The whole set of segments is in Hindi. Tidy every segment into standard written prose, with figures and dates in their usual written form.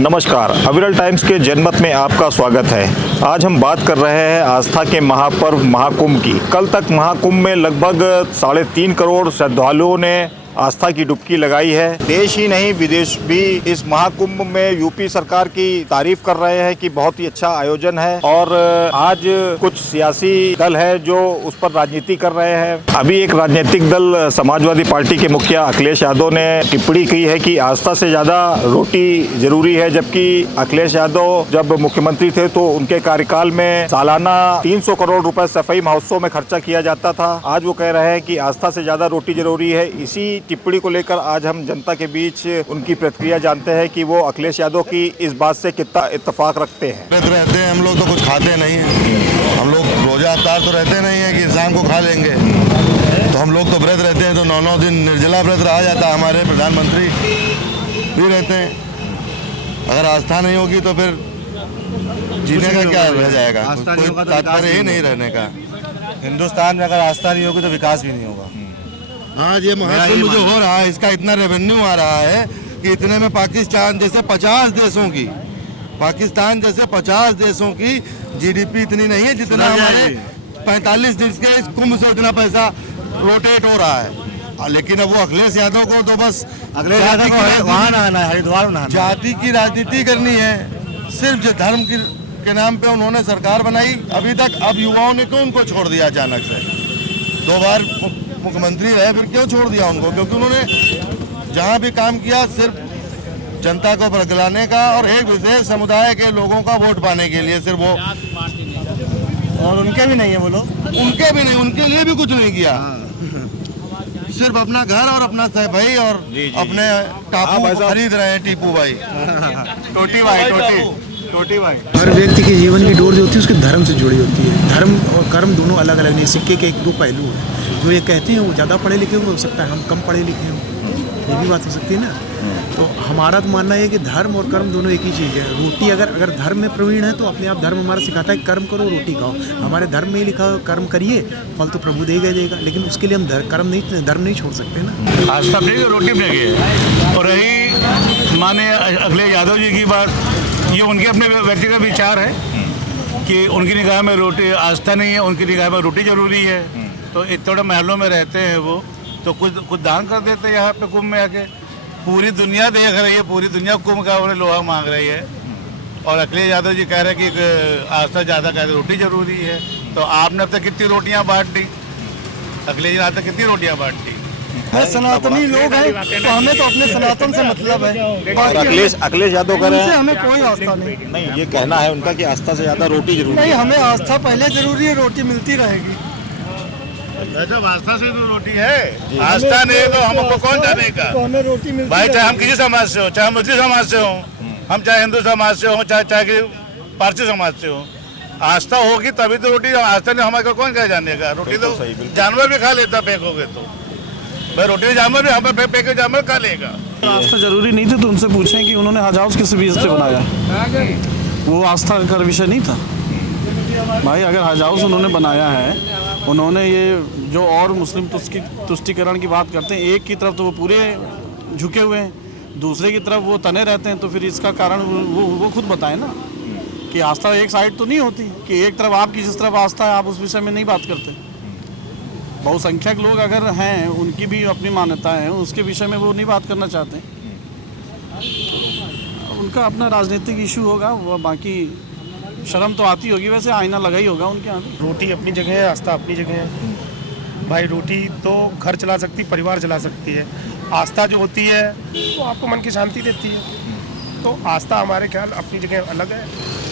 नमस्कार, अविरल टाइम्स के जनमत में आपका स्वागत है। आज हम बात कर रहे हैं आस्था के महापर्व महाकुंभ की। कल तक महाकुंभ में लगभग 3.5 करोड़ श्रद्धालुओं ने आस्था की डुबकी लगाई है। देश ही नहीं विदेश भी इस महाकुंभ में यूपी सरकार की तारीफ कर रहे हैं कि बहुत ही अच्छा आयोजन है। और आज कुछ सियासी दल है जो उस पर राजनीति कर रहे हैं। अभी एक राजनीतिक दल समाजवादी पार्टी के मुखिया अखिलेश यादव ने टिप्पणी की है कि आस्था से ज्यादा रोटी जरूरी है, जबकि अखिलेश यादव जब मुख्यमंत्री थे तो उनके कार्यकाल में सालाना 300 करोड़ रुपए सफाई महोत्सव में खर्चा किया जाता था। आज वो कह रहे हैं कि आस्था से ज्यादा रोटी जरूरी है। इसी टिप्पणी को लेकर आज हम जनता के बीच उनकी प्रतिक्रिया जानते हैं कि वो अखिलेश यादव की इस बात से कितना इत्तेफाक रखते हैं। रहते हैं हम लोग तो कुछ खाते नहीं हैं। हम लोग रोजा अवतार तो रहते नहीं है कि शाम को खा लेंगे। तो हम लोग तो व्रत रहते हैं, तो 9 दिन निर्जला व्रत रहा जाता है। हमारे प्रधानमंत्री भी रहते हैं। अगर आस्था नहीं होगी तो फिर जीने का क्या रह जाएगा? कोई तात्पर्य ही नहीं रहने का। हिंदुस्तान में अगर आस्था नहीं होगी तो विकास भी नहीं होगा। आज ये महाकुंभ जो हो रहा है, इसका इतना रेवेन्यू आ रहा है कि इतने में पाकिस्तान जैसे 50 देशों की जीडीपी इतनी नहीं है जितना हमारे 45 दिन के इस कुंभ से उतना पैसा रोटेट हो रहा है। लेकिन अब वो अखिलेश यादव को तो बस हरिद्वार में जाति की राजनीति करनी है। सिर्फ जो धर्म के नाम पे उन्होंने सरकार बनाई अभी तक। अब युवाओं ने क्यों उनको छोड़ दिया? अचानक से 2 बार मुख्यमंत्री रहे, फिर क्यों छोड़ दिया उनको? क्योंकि उन्होंने जहाँ भी काम किया सिर्फ जनता को बरगलाने का और एक विशेष समुदाय के लोगों का वोट पाने के लिए सिर्फ वो। और उनके भी नहीं है वो लोग, उनके लिए भी कुछ नहीं किया। सिर्फ अपना घर और अपना भाई और अपने टापू खरीद रहे हैं। टीपू भाई टोटी भाई। हर व्यक्ति के जीवन की डोर जो होती है उसके धर्म से जुड़ी होती है। धर्म और कर्म दोनों अलग अलग नहीं, सिक्के के 2 पहलू हैं। जो ये कहते हैं वो ज़्यादा पढ़े लिखे हो सकता है, हम कम पढ़े लिखे हों, ये भी बात हो सकती है ना। तो हमारा तो मानना है कि धर्म और कर्म दोनों एक ही चीज़ है। रोटी अगर धर्म में प्रवीण है तो अपने आप धर्म हमारा सिखाता है कर्म करो रोटी खाओ। हमारे धर्म में ही लिखा हो कर्म करिए, फल तो प्रभु देगा देगा। लेकिन उसके लिए हम धर्म नहीं छोड़ सकते ना। आस्था भी रोटी भी। और रही माने अखिलेश यादव जी की बात, ये उनके अपने व्यक्तिगत विचार है कि उनकी निगाह में रोटी आस्था नहीं है, उनकी निगाह में रोटी जरूरी है। तो इतने महलों में रहते हैं वो, तो कुछ दान कर देते हैं यहाँ पे कुंभ में आके। पूरी दुनिया देख रही है, पूरी दुनिया कुंभ का उन्हें लोहा मांग रही है। और अखिलेश यादव जी कह रहे हैं कि आस्था ज़्यादा कह रहे रोटी जरूरी है। तो आपने अब तक कितनी रोटियाँ बांट दी? अखिलेश जी ने अब तक कितनी रोटियाँ बांट दी? सनातनी लोग हैं तो हमें तो अपने सनातन से मतलब है। और अखिलेश यादव कह रहे हैं हमें कोई आस्था नहीं। ये कहना है उनका कि आस्था से ज्यादा रोटी जरूरी नहीं, है। हमें आस्था पहले जरूरी है, रोटी मिलती रहेगी। जब आस्था से तो रोटी है, आस्था नहीं तो हमको कौन जानेगा? तो हमें रोटी मिलती भाई चाहे हम किसी समाज से हो, चाहे मुस्लिम समाज से हो, हम चाहे हिंदू समाज से हो, चाहे पारसी समाज से हो, आस्था होगी तभी तो रोटी। आस्था नहीं हमारे को कौन क्या जानेगा? रोटी तो जानवर भी खा लेता फेंकोगे तो। भाई रोटी जानवर भी हम फेंके जानवर खा लेगा। आस्था जरूरी नहीं थी तो उनसे पूछें कि उन्होंने हज हाउस किस बेस पे बनाया, वो आस्था का विषय नहीं था भाई। अगर हज हाउस उन्होंने बनाया है, उन्होंने ये जो और मुस्लिम तुष्टिकरण की बात करते हैं, एक की तरफ तो वो पूरे झुके हुए हैं, दूसरे की तरफ वो तने रहते हैं। तो फिर इसका कारण वो खुद बताएं ना कि आस्था एक साइड तो नहीं होती कि एक तरफ आपकी जिस तरफ आस्था है आप उस विषय में नहीं बात करते। बहुसंख्यक लोग अगर हैं, उनकी भी अपनी मान्यता है, उसके विषय में वो नहीं बात करना चाहते। उनका अपना राजनीतिक इशू होगा, वो बाकी शर्म तो आती होगी, वैसे आईना लगा ही होगा उनके यहाँ। रोटी अपनी जगह है, आस्था अपनी जगह है भाई। रोटी तो घर चला सकती, परिवार चला सकती है। आस्था जो होती है वो आपको मन की शांति देती है। तो आस्था हमारे ख्याल अपनी जगह अलग है,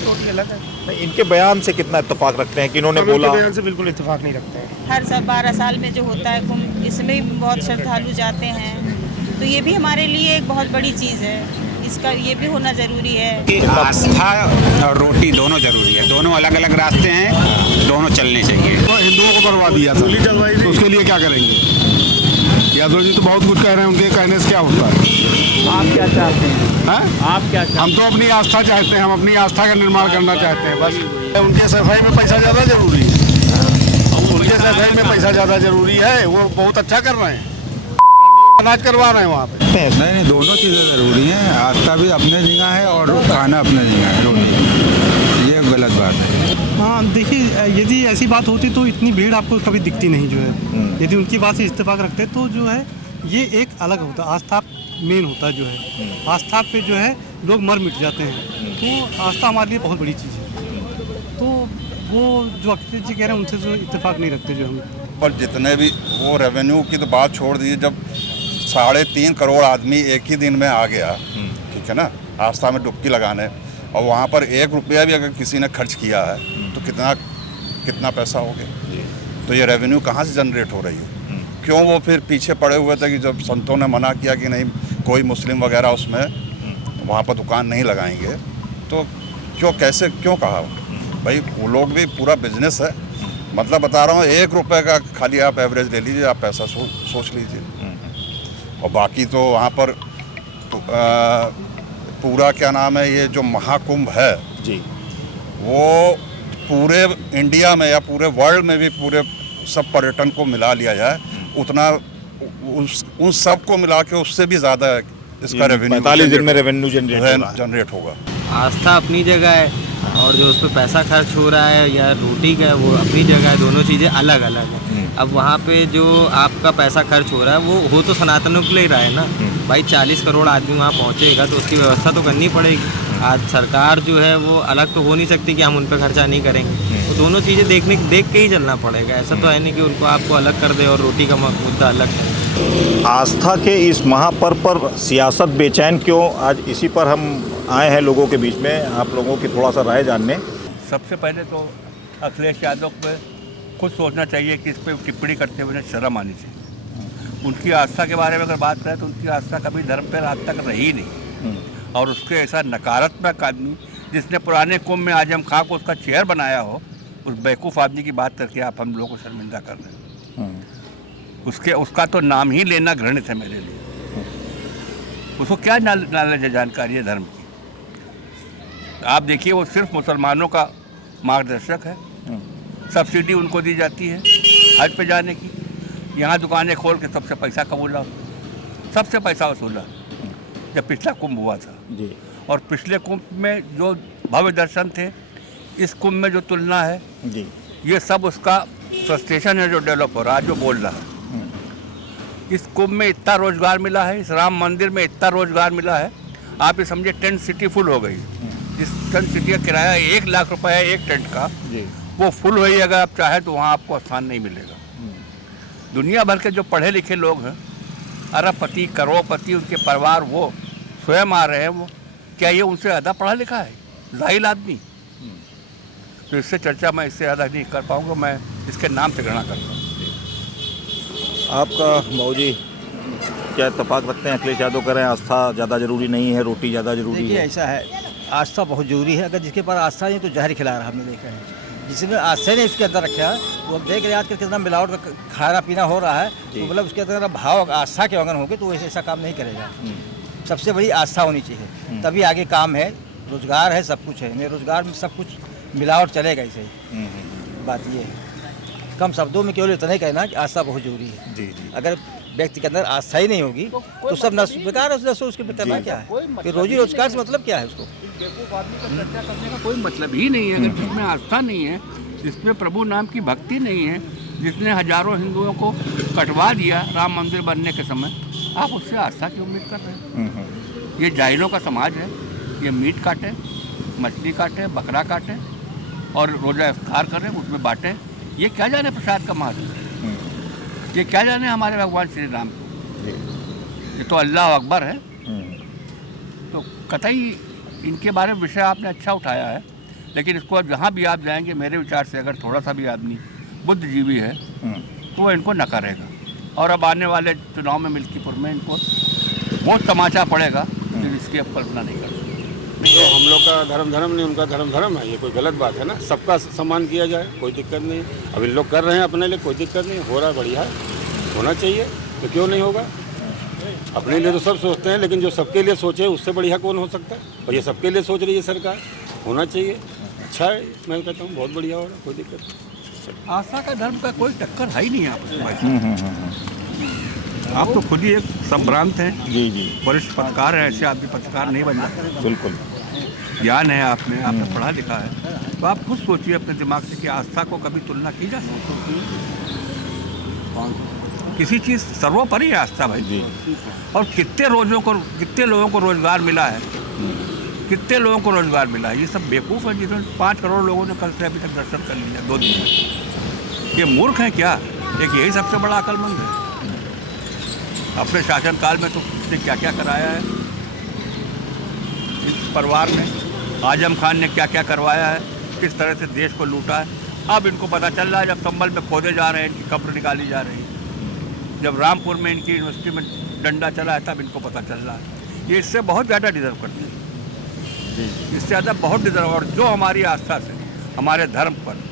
रोटी अलग है। इनके बयान से कितना इत्तेफाक रखते हैं कि इन्होंने बोला? बयान से बिल्कुल इत्तेफाक नहीं रखते हैं। हर 12 साल में जो होता है कुंभ, इसमें भी बहुत श्रद्धालु जाते हैं। तो ये भी हमारे लिए एक बहुत बड़ी चीज़ है, इसका ये भी होना जरूरी है। आस्था और रोटी दोनों जरूरी है, दोनों अलग अलग रास्ते हैं, दोनों चलने चाहिए। तो हिंदुओं को बर्बाद दिया था, तो उसके लिए क्या करेंगे? यादव जी तो बहुत कुछ कह रहे हैं, उनके कहने से क्या होता है? आप क्या चाहते हैं? आप क्या चाहते हैं? हम तो अपनी आस्था चाहते हैं, हम अपनी आस्था का निर्माण करना चाहते हैं बस। उनके सफाई में पैसा ज़्यादा जरूरी है, उनके सफाई में पैसा ज़्यादा जरूरी है। वो बहुत अच्छा कर रहे हैं। अनाज करवा रहे हैं वहाँ पे। नहीं, दोनों चीज़ें ज़रूरी हैं। आस्था भी अपने जगह है और खाना अपने जगह है, रोटी। ये गलत बात है। हाँ देखिए, यदि ऐसी बात होती तो इतनी भीड़ आपको कभी दिखती नहीं जो है। यदि उनकी बात से इत्तेफाक रखते तो जो है ये एक अलग होता, आस्था मेन होता जो है। आस्था पे जो है लोग मर मिट जाते हैं, तो आस्था हमारे लिए बहुत बड़ी चीज़ है। तो वो जो अखिलेश जी कह रहे हैं उनसे जो इत्तेफाक नहीं रखते जो हम। पर जितने भी वो रेवेन्यू की तो बात छोड़ दीजिए, जब 3.5 करोड़ आदमी एक ही दिन में आ गया, ठीक है ना, आस्था में डुबकी लगाने, और वहाँ पर 1 रुपया भी अगर किसी ने खर्च किया है तो कितना पैसा हो गया। तो ये रेवेन्यू कहाँ से जनरेट हो रही है? क्यों वो फिर पीछे पड़े हुए थे कि जब संतों ने मना किया कि नहीं कोई मुस्लिम वगैरह उसमें वहाँ पर दुकान नहीं लगाएंगे, तो क्यों कहा? भाई वो लोग भी पूरा बिजनेस है। मतलब बता रहा हूँ, 1 रुपये का खाली आप एवरेज ले लीजिए, आप पैसा सोच लीजिए। और बाकी तो वहाँ पर पूरा क्या नाम है, ये जो महाकुंभ है जी, वो पूरे इंडिया में या पूरे वर्ल्ड में भी पूरे सब पर्यटन को मिला लिया जाए, उतना उन सब को मिला के उससे भी ज़्यादा इसका रेवेन्यू 45 दिन में रेवेन्यू जनरेट होगा। आस्था अपनी जगह है और जो उस पर पैसा खर्च हो रहा है या रोटी का, वो अपनी जगह है। दोनों चीज़ें अलग अलग हैं। अब वहाँ पे जो आपका पैसा खर्च हो रहा है वो हो तो सनातनों के लिए रहा है ना भाई। 40 करोड़ आदमी वहाँ पहुँचेगा तो उसकी व्यवस्था तो करनी पड़ेगी। आज सरकार जो है वो अलग तो हो नहीं सकती कि हम उन पर खर्चा नहीं करेंगे। तो दोनों चीज़ें देख के ही चलना पड़ेगा। ऐसा तो है नहीं कि उनको आपको अलग कर दे और रोटी का मुद्दा अलग है। आस्था के इस महापर्व पर सियासत बेचैन क्यों? आज इसी पर हम आए हैं लोगों के बीच में, आप लोगों की थोड़ा सा राय जानने। सबसे पहले तो अखिलेश यादव पे खुद सोचना चाहिए कि इस पर टिप्पणी करते हुए शर्म आनी चाहिए। उनकी आस्था के बारे में अगर बात करें तो उनकी आस्था कभी धर्म पर आज तक रही नहीं। और उसके ऐसा नकारात्मक आदमी जिसने पुराने कुंभ में आजम खां को उसका चेयर बनाया हो, उस बेवकूफ़ आदमी की बात करके आप हम लोगों को शर्मिंदा कर रहे हैं। उसका तो नाम ही लेना घृणित है मेरे लिए। उसको क्या नॉलेज है, जानकारी है धर्म की? आप देखिए, वो सिर्फ मुसलमानों का मार्गदर्शक है। सब्सिडी उनको दी जाती है हज पे जाने की। यहाँ दुकानें खोल के सबसे पैसा कबूला, सबसे पैसा वसूला जब पिछला कुंभ हुआ था जी। और पिछले कुंभ में जो भव्य दर्शन थे, इस कुंभ में जो तुलना है जी, ये सब उसका फ्रस्ट्रेशन है जो डेवलप हो रहा है, जो बोल रहा है। इस कुंभ में इतना रोजगार मिला है, इस राम मंदिर में इतना रोजगार मिला है, आप ये समझे टेंट सिटी फुल हो गई। जिस टेंट सिटी का किराया 1 लाख रुपए है एक टेंट का जी, वो फुल हुई। अगर आप चाहें तो वहाँ आपको स्थान नहीं मिलेगा। दुनिया भर के जो पढ़े लिखे लोग हैं, अरबपति, करोड़पति, उनके परिवार, वो स्वयं आ रहे हैं। वो क्या ये उनसे ज़्यादा पढ़ा लिखा है जाहिल आदमी? तो इससे चर्चा मैं इससे ज़्यादा नहीं कर पाऊँगा। मैं इसके नाम से गणना करता हूँ। आपका मौजी क्या इत्तेफाक रखते हैं? अखिलेश यादव कह रहे हैं आस्था ज़्यादा जरूरी नहीं है, रोटी ज़्यादा जरूरी है। देखिए ऐसा है, आस्था बहुत जरूरी है। अगर जिसके पास आस्था नहीं तो जहर खिला रहा, हमने देखा है। जिसने आस्था नहीं उसके अंदर रखा है, वो अब देख रहे हैं आजकल कितना मिलावट का खाना पीना हो रहा है। तो मतलब उसके अंदर भाव आस्था के अगर होंगे तो वो ऐसा काम नहीं करेगा। सबसे बड़ी आस्था होनी चाहिए, तभी आगे काम है, रोजगार है, सब कुछ है। मेरे रोजगार में सब कुछ मिलावट चलेगा ऐसे ही। बात ये है, कम शब्दों में केवल इतना ही कहना कि आस्था बहुत जरूरी है जी। अगर व्यक्ति के अंदर आस्था ही नहीं होगी तो सब नस बेकार है, उसके करना क्या है? फिर रोजी रोजगार से मतलब क्या है? उसको चर्चा करने का कोई मतलब ही नहीं है अगर जिसमें आस्था नहीं है, जिसमें प्रभु नाम की भक्ति नहीं है, जिसने हजारों हिंदुओं को कटवा दिया राम मंदिर बनने के समय, आप उससे आस्था की उम्मीद कर रहे हैं? ये जाहिलों का समाज है। ये मीट काटे, मछली काटे, बकरा काटे और रोजा इफ्तार करें, उसमें बांटे। ये क्या जाने प्रसाद का महत्व? ये क्या जाने हमारे भगवान श्री राम को? ये तो अल्लाह अकबर है। तो कतई इनके बारे में विषय आपने अच्छा उठाया है, लेकिन इसको जहाँ भी आप जाएंगे, मेरे विचार से अगर थोड़ा सा भी आदमी बुद्धिजीवी है तो वो इनको नकारेगा। और अब आने वाले चुनाव में मिल्कीपुर में इनको बहुत तमाचा पड़ेगा, लेकिन इसकी अब कल्पना नहीं कर सकते। तो हम लोग का धर्म नहीं, उनका धर्म है। ये कोई गलत बात है ना? सबका सम्मान किया जाए, कोई दिक्कत नहीं। अब इन लोग कर रहे हैं अपने लिए, कोई दिक्कत नहीं, हो रहा है, बढ़िया है, होना चाहिए। तो क्यों नहीं होगा? अपने लिए तो सब सोचते हैं, लेकिन जो सबके लिए सोचे उससे बढ़िया कौन हो सकता है? और ये सबके लिए सोच रही है सरकार, होना चाहिए। अच्छा है, मैं कहता हूँ बहुत बढ़िया हो रहा है, कोई दिक्कत नहीं। आस्था का धर्म का कोई टक्कर है ही नहीं आपको। आप तो खुद ही एक संभ्रांत हैं। जी जी वरिष्ठ पत्रकार हैं, ऐसे आदमी पत्रकार नहीं बन जाते। बिल्कुल। ज्ञान है आप में, आपने पढ़ा लिखा है, तो आप खुद सोचिए अपने दिमाग से कि आस्था को कभी तुलना की जा सकती है? किसी चीज़ सर्वोपरि है आस्था भाई जी। और कितने लोगों को रोजगार मिला है, कितने लोगों को रोजगार मिला है। ये सब बेवकूफ़ है जिन्होंने 5 करोड़ लोगों ने कल से अभी तक दर्शन कर लिया 2 दिन में। ये मूर्ख हैं क्या? एक यही सबसे बड़ा अक्लमंद है। अपने शासनकाल में तो उसने क्या क्या कराया है इस परिवार ने। आजम खान ने क्या क्या करवाया है, किस तरह से देश को लूटा है। अब इनको पता चल रहा है, जब संभल में खोदे जा रहे हैं, इनकी कब्र निकाली जा रही है, जब रामपुर में इनकी यूनिवर्सिटी में डंडा चला है, तब इनको पता चल रहा है। ये इससे बहुत ज़्यादा डिजर्व करते हैं, इससे ज़्यादा बहुत डिजर्व। और जो हमारी आस्था से, हमारे धर्म पर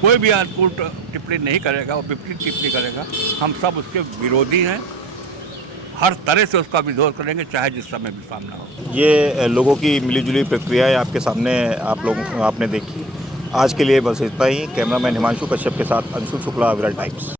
कोई भी अनुकूल टिप्पणी नहीं करेगा, वो विपरीत टिप्पणी करेगा, हम सब उसके विरोधी हैं। हर तरह से उसका विरोध करेंगे, चाहे जिस समय भी सामना हो। ये लोगों की मिलीजुली प्रक्रियाएं आपके सामने आपने देखी। आज के लिए बस इतना ही। कैमरामैन हिमांशु कश्यप के साथ अंशु शुक्ला, विराट टाइम्स।